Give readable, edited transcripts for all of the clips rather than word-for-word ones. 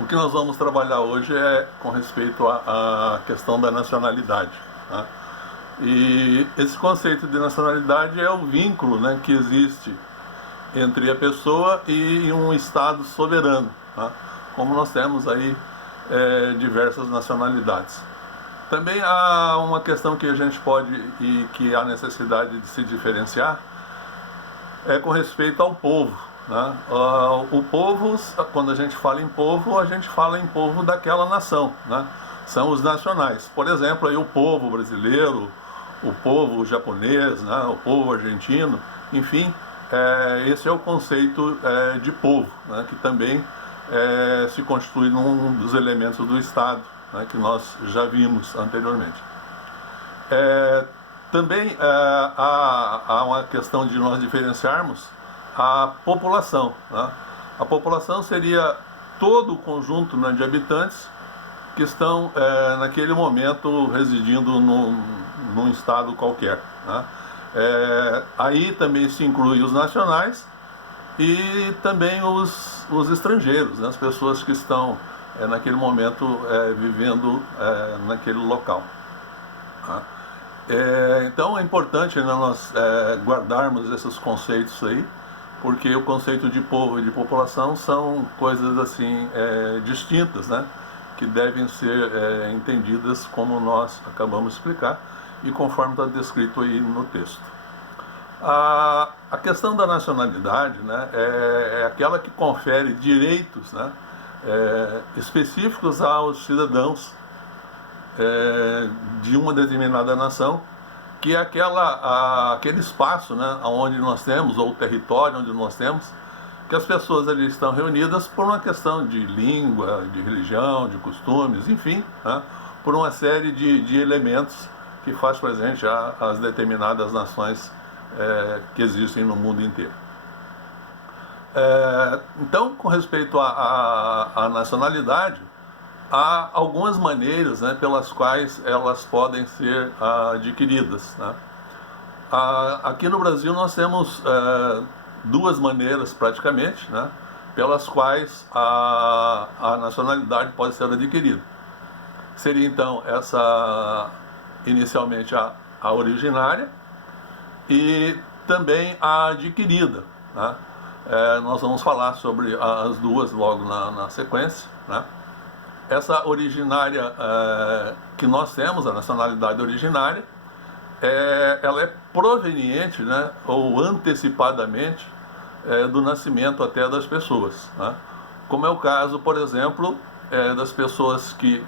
O que nós vamos trabalhar hoje é com respeito à questão da nacionalidade, né? E esse conceito de nacionalidade é o vínculo, né, que existe entre a pessoa e um Estado soberano, né? Como nós temos aí diversas nacionalidades. Também há uma questão que a gente pode e que há necessidade de se diferenciar é com respeito ao povo, né? O povo, quando a gente fala em povo daquela nação, né? São os nacionais. Por exemplo, aí o povo brasileiro, o povo japonês, né? O povo argentino, enfim, esse é o conceito de povo, né? Que também se constitui num dos elementos do Estado, né? Que nós já vimos anteriormente. Também há uma questão de nós diferenciarmos a população, né? A população seria todo o conjunto, né, de habitantes que estão naquele momento residindo num estado qualquer, né? Aí também se inclui os nacionais e também os estrangeiros, né? As pessoas que estão naquele momento vivendo naquele local, tá? Então é importante, né, nós guardarmos esses conceitos aí, porque o conceito de povo e de população são coisas assim distintas, né, que devem ser entendidas como nós acabamos de explicar e conforme está descrito aí no texto. A questão da nacionalidade, né, é aquela que confere direitos, né, específicos aos cidadãos de uma determinada nação, que é aquele espaço, né, onde nós temos, ou o território onde nós temos, que as pessoas ali estão reunidas por uma questão de língua, de religião, de costumes, enfim, né, por uma série de elementos que faz presente às determinadas nações que existem no mundo inteiro. Então, com respeito à nacionalidade, há algumas maneiras, né, pelas quais elas podem ser adquiridas, né? Aqui no Brasil nós temos duas maneiras praticamente, né, pelas quais a nacionalidade pode ser adquirida. Seria então inicialmente a originária e também a adquirida, né? Nós vamos falar sobre as duas logo na sequência, né? Essa originária que nós temos, a nacionalidade originária, ela é proveniente, né, ou antecipadamente do nascimento até das pessoas, né? Como é o caso, por exemplo, das pessoas que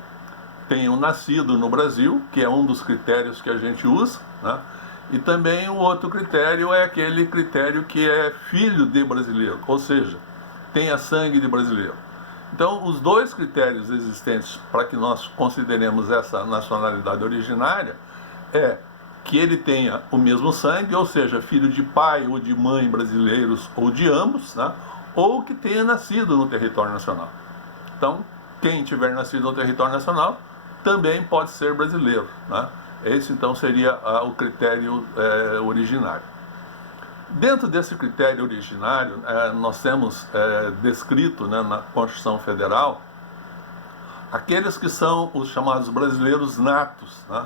tenham nascido no Brasil, que é um dos critérios que a gente usa, né? E também o outro critério é aquele critério que é filho de brasileiro, ou seja, tenha sangue de brasileiro. Então, os dois critérios existentes para que nós consideremos essa nacionalidade originária é que ele tenha o mesmo sangue, ou seja, filho de pai ou de mãe brasileiros ou de ambos, né? Ou que tenha nascido no território nacional. Então, quem tiver nascido no território nacional também pode ser brasileiro, né? Esse, então, seria o critério originário. Dentro desse critério originário, nós temos descrito, né, na Constituição Federal aqueles que são os chamados brasileiros natos, né?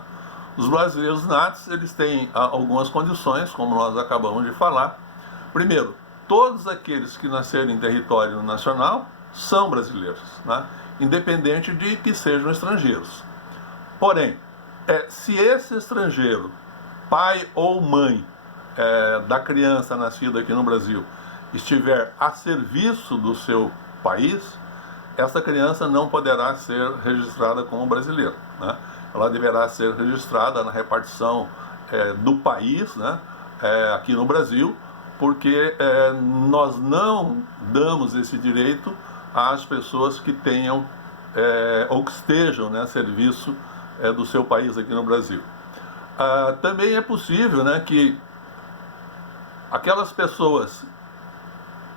Os brasileiros natos, eles têm algumas condições, como nós acabamos de falar. Primeiro, todos aqueles que nascerem em território nacional são brasileiros, né? Independente de que sejam estrangeiros. Porém, se esse estrangeiro, pai ou mãe, da criança nascida aqui no Brasil, estiver a serviço do seu país, essa criança não poderá ser registrada como brasileira, né? Ela deverá ser registrada na repartição do país, né, aqui no Brasil, porque nós não damos esse direito às pessoas que tenham ou que estejam, né, a serviço do seu país aqui no Brasil. Também é possível, né, que aquelas pessoas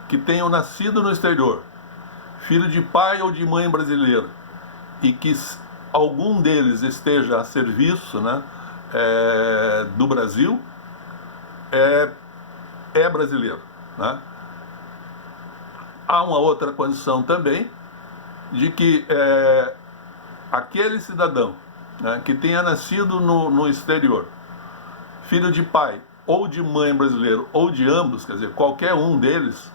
que tenham nascido no exterior, filho de pai ou de mãe brasileira, e que algum deles esteja a serviço, né, do Brasil, é brasileiro, né? Há uma outra condição também, de que aquele cidadão, né, que tenha nascido no exterior, filho de pai ou de mãe brasileiro ou de ambos, quer dizer, qualquer um deles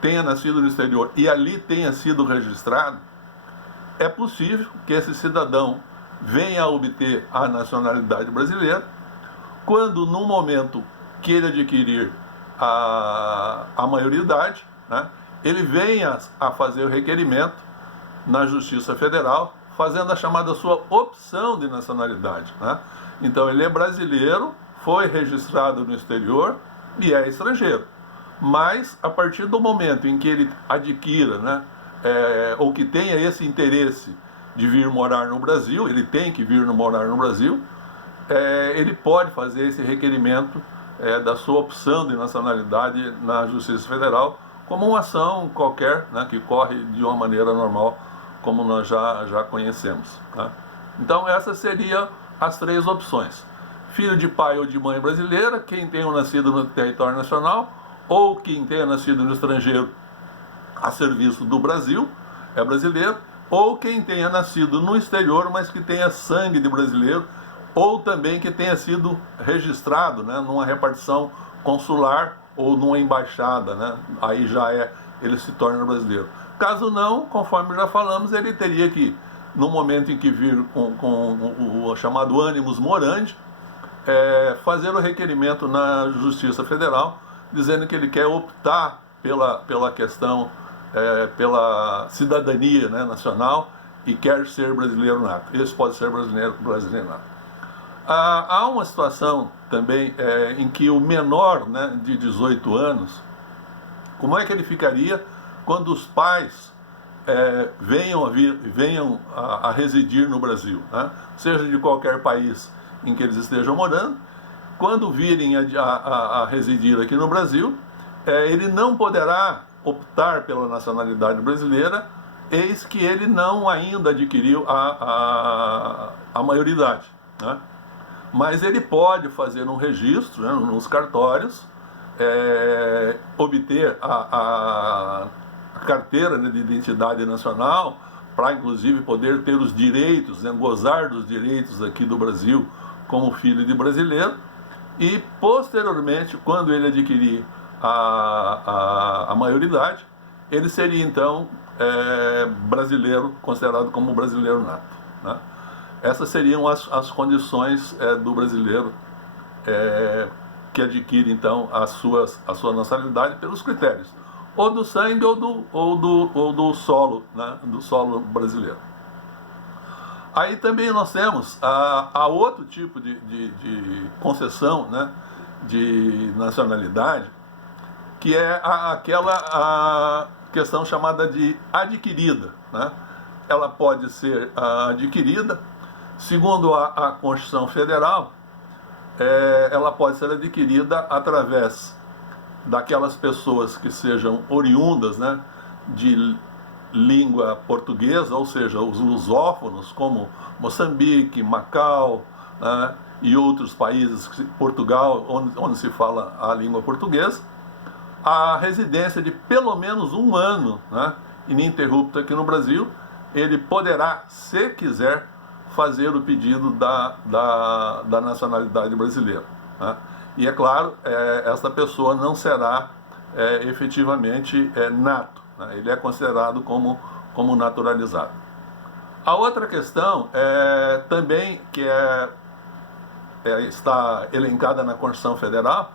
tenha nascido no exterior e ali tenha sido registrado, é possível que esse cidadão venha a obter a nacionalidade brasileira quando, no momento que ele adquirir a maioridade, né, ele venha a fazer o requerimento na Justiça Federal, fazendo a chamada sua opção de nacionalidade, né? Então ele é brasileiro, foi registrado no exterior e é estrangeiro. Mas a partir do momento em que ele adquira, né, ou que tenha esse interesse de vir morar no Brasil, ele tem que vir morar no Brasil, ele pode fazer esse requerimento da sua opção de nacionalidade na Justiça Federal, como uma ação qualquer, né, que corre de uma maneira normal, como nós já conhecemos, né? Então essas seriam as três opções: filho de pai ou de mãe brasileira, quem tenha nascido no território nacional, ou quem tenha nascido no estrangeiro a serviço do Brasil, é brasileiro, ou quem tenha nascido no exterior, mas que tenha sangue de brasileiro, ou também que tenha sido registrado, né, numa repartição consular ou numa embaixada, né, aí ele se torna brasileiro. Caso não, conforme já falamos, ele teria que, no momento em que vir com o chamado animus morandi, fazer o requerimento na Justiça Federal, dizendo que ele quer optar pela questão, pela cidadania, né, nacional, e quer ser brasileiro nato. Esse pode ser brasileiro nato. Há uma situação também em que o menor, né, de 18 anos, como é que ele ficaria quando os pais venham a residir no Brasil, né? Seja de qualquer país em que eles estejam morando, quando virem a residir aqui no Brasil, ele não poderá optar pela nacionalidade brasileira, eis que ele não ainda adquiriu a maioridade, né? Mas ele pode fazer um registro, né, nos cartórios, obter a carteira, né, de identidade nacional, para inclusive poder ter os direitos, né, gozar dos direitos aqui do Brasil como filho de brasileiro, e posteriormente, quando ele adquirir a maioridade, ele seria então brasileiro, considerado como brasileiro nato, né? Essas seriam as condições do brasileiro que adquire então a sua nacionalidade pelos critérios ou do sangue ou do solo, né, do solo brasileiro. Aí também nós temos a outro tipo de concessão, né, de nacionalidade, que é aquela questão chamada de adquirida, né? Ela pode ser adquirida, segundo a Constituição Federal, ela pode ser adquirida através daquelas pessoas que sejam oriundas, né, de língua portuguesa, ou seja, os lusófonos, como Moçambique, Macau, né, e outros países, Portugal, onde se fala a língua portuguesa, a residência de pelo menos um ano, né, ininterrupta aqui no Brasil, ele poderá, se quiser, fazer o pedido da nacionalidade brasileira, né? E é claro, essa pessoa não será efetivamente nato, né? Ele é considerado como naturalizado. A outra questão também, que está elencada na Constituição Federal,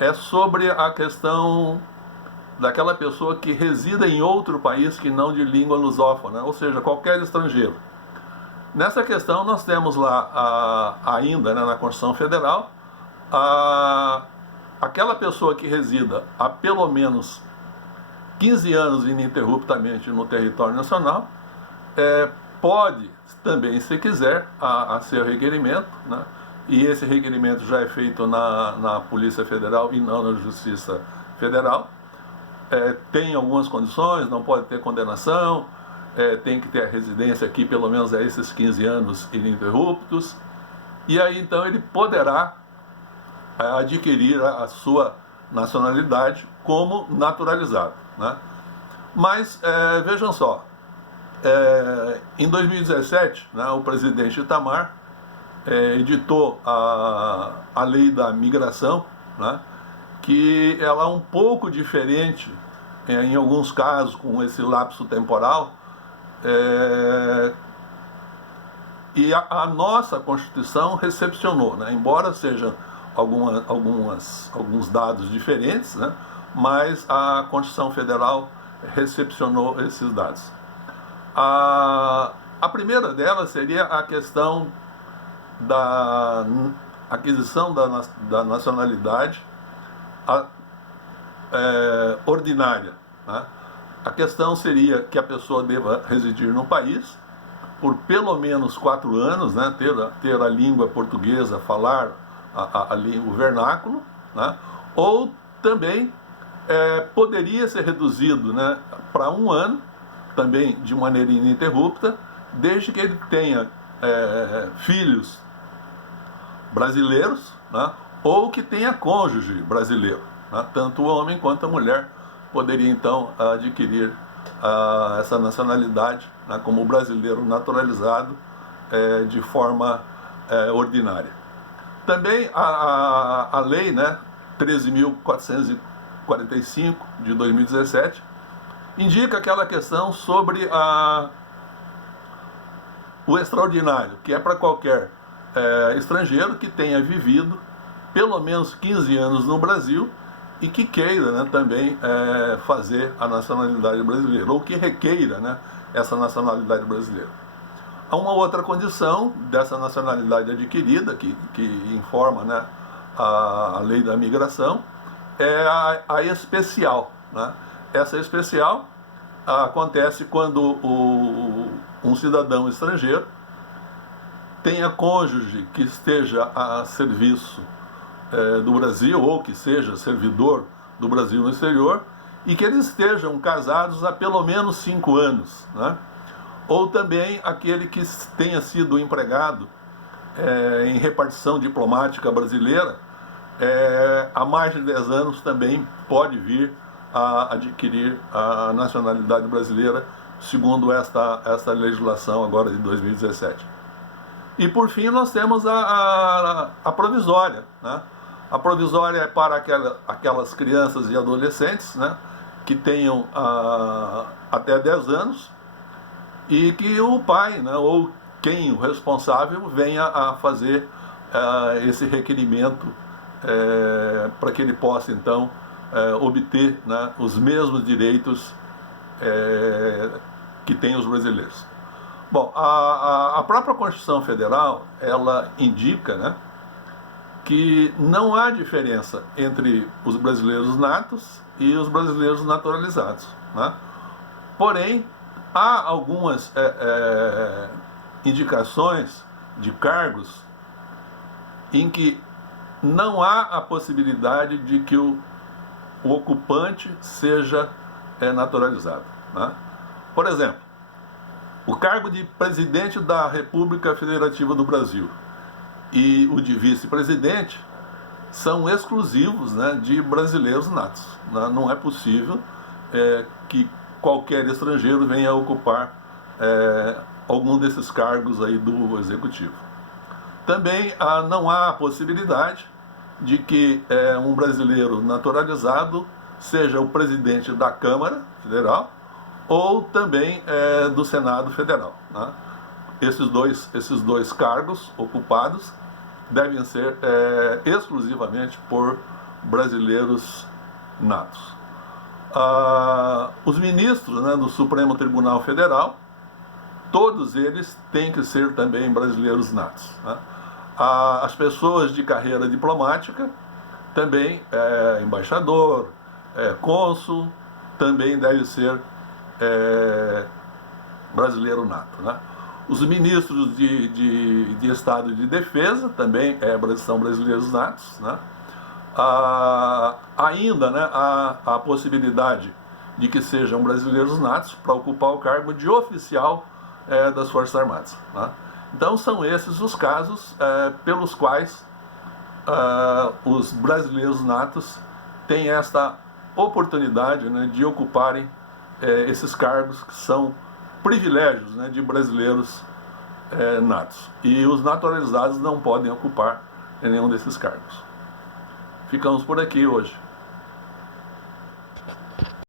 é sobre a questão daquela pessoa que resida em outro país que não de língua lusófona, ou seja, qualquer estrangeiro. Nessa questão nós temos lá ainda, né, na Constituição Federal, aquela pessoa que resida há pelo menos 15 anos ininterruptamente no território nacional, pode também, se quiser, a seu requerimento, né, e esse requerimento já é feito na Polícia Federal e não na Justiça Federal. Tem algumas condições, não pode ter condenação, tem que ter a residência aqui pelo menos a esses 15 anos ininterruptos, e aí então ele poderá adquirir a sua nacionalidade como naturalizado, né? Mas vejam só, Em 2017, né, o presidente Itamar editou a lei da migração, né, que ela é um pouco diferente, em alguns casos, com esse lapso temporal, e a nossa Constituição recepcionou, né, embora sejam alguns dados diferentes, né, mas a Constituição Federal recepcionou esses dados. A primeira delas seria a questão da aquisição da nacionalidade ordinária, né? A questão seria que a pessoa deva residir no país por pelo menos 4 anos, né? ter a língua portuguesa, falar o vernáculo, né? Ou também poderia ser reduzido, né, para 1 ano, também de maneira ininterrupta, desde que ele tenha filhos brasileiros, né, ou que tenha cônjuge brasileiro, né, tanto o homem quanto a mulher poderia então adquirir essa nacionalidade, né, como brasileiro naturalizado de forma ordinária. Também a lei, né, 13.445 de 2017 indica aquela questão sobre o extraordinário, que é para qualquer estrangeiro que tenha vivido pelo menos 15 anos no Brasil e que queira, né, também fazer a nacionalidade brasileira, ou que requeira, né, essa nacionalidade brasileira. Há uma outra condição dessa nacionalidade adquirida, que informa, né, a lei da migração, é a especial, né? Essa especial acontece quando um cidadão estrangeiro tenha cônjuge que esteja a serviço do Brasil, ou que seja servidor do Brasil no exterior, e que eles estejam casados há pelo menos 5 anos, né? Ou também aquele que tenha sido empregado em repartição diplomática brasileira há mais de 10 anos, também pode vir a adquirir a nacionalidade brasileira, segundo esta legislação agora de 2017. E por fim nós temos a provisória, né? A provisória é para aquelas crianças e adolescentes, né, que tenham até 10 anos e que o pai, né, ou o responsável venha a fazer esse requerimento para que ele possa então obter, né, os mesmos direitos que têm os brasileiros. Bom, a própria Constituição Federal, ela indica, né, que não há diferença entre os brasileiros natos e os brasileiros naturalizados, né? Porém, há algumas indicações de cargos em que não há a possibilidade de que o ocupante seja naturalizado, né? Por exemplo, o cargo de presidente da República Federativa do Brasil e o de vice-presidente são exclusivos, né, de brasileiros natos, né? Não é possível que qualquer estrangeiro venha a ocupar algum desses cargos aí do executivo. Também não há a possibilidade de que um brasileiro naturalizado seja o presidente da Câmara Federal ou também do Senado Federal, né? Esses dois cargos ocupados devem ser exclusivamente por brasileiros natos. Os ministros, né, do Supremo Tribunal Federal, todos eles têm que ser também brasileiros natos, né? As pessoas de carreira diplomática, também embaixador, cônsul, também deve ser brasileiro nato, né? Os ministros de Estado de Defesa também são brasileiros natos, né? Ainda, né, há a possibilidade de que sejam brasileiros natos para ocupar o cargo de oficial das Forças Armadas, né? Então são esses os casos pelos quais os brasileiros natos têm esta oportunidade, né, de ocuparem esses cargos que são privilégios, né, de brasileiros natos. E os naturalizados não podem ocupar nenhum desses cargos. Ficamos por aqui hoje.